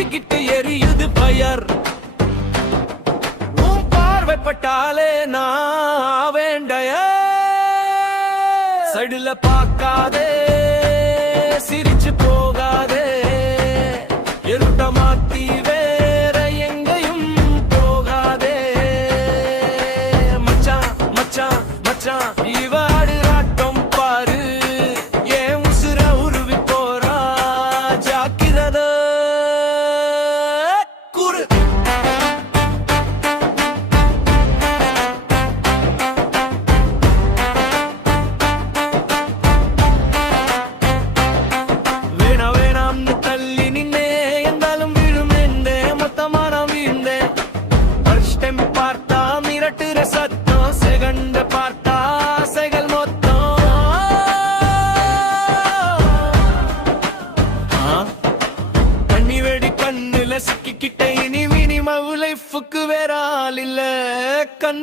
பத்திக்கிட்டு எரியுது பயர் பார்வைப்பட்டாலே நான் வேண்டைய சைடுல பார்க்காதே சிரிச்சு போகாதே இருட்ட மாத்தி வேற எங்கேயும் போகாதே மச்சான் மச்சான் மச்சான் இவாடு ராட்டம் பாரு ஏன் உசுர உருவி போறா ஜாக்கிரத குரு சத்தம் செகண்ட பார்த்தா செகல் மொத்தம் கண்ணி வெடி கண்ணுல சிக்கிக்கிட்ட இனி மினிமம் லைஃபுக்கு வேற ஆள் இல்ல கண்